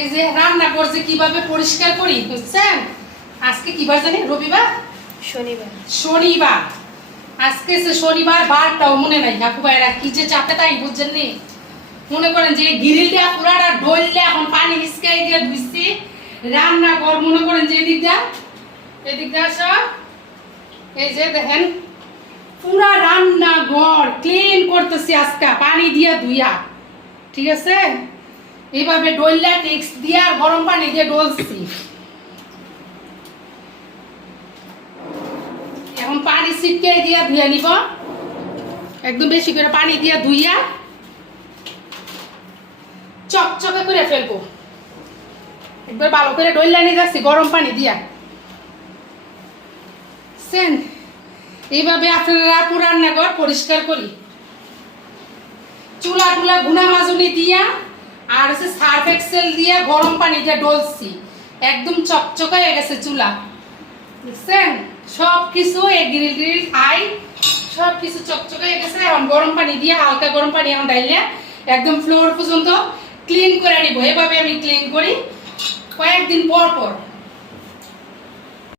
এই যে রান্না করছে কিভাবে পরিষ্কার করি বুঝছেন। আজকে কি বার জানি? রবিবার, শনিবার। আজকে সে শনিবার, বারটাও মনে নাই। কাকু ভাইরা কি যে চাপে তাই বুঝছেন নি। মনে করেন যে গ্রিলটা পুরাটা ডললে এখন পানি হিসকাই দিয়ে ধুইছি। রান্নাঘর মনে করেন যে এদিকটা আসা, এই যে দেখেন পুরা রান্নাঘর ক্লিন করতেছি আজকে পানি দিয়ে ধুইয়া। ঠিক আছে, এইভাবে ডললা টেক্স দিয়ে আর গরম পানি দিয়ে ডলছি। এখন পানি ছিটকে দিয়ে ধুয়ে নিব, একদম বেশি করে পানি দিয়ে ধুইয়া চকচকে করে ফেলবো। একবার ভালো করে ডললা নিয়ে যাচ্ছি গরম পানি দিয়া। সেন এইভাবে আপনারা পুরো রান্নাঘর পরিষ্কার করি। চুলা টুলা গুনা মাজুনি দিয়া আর হচ্ছে সার্ফ এক্সেল দিয়ে গরম পানি দিয়ে ডলছি, একদম চকচকে হয়ে গেছে চুলা। দেখছেন সব কিছু গ্রিল গ্রিল খাই, সব কিছু চকচকে হয়ে গেছে। এখন গরম পানি দিয়ে হালকা গরম পানি এখন ডাইলে একদম ফ্লোর পর্যন্ত ক্লিন করে নিব। এভাবে আমি ক্লিন করি কয়েকদিন পর পর।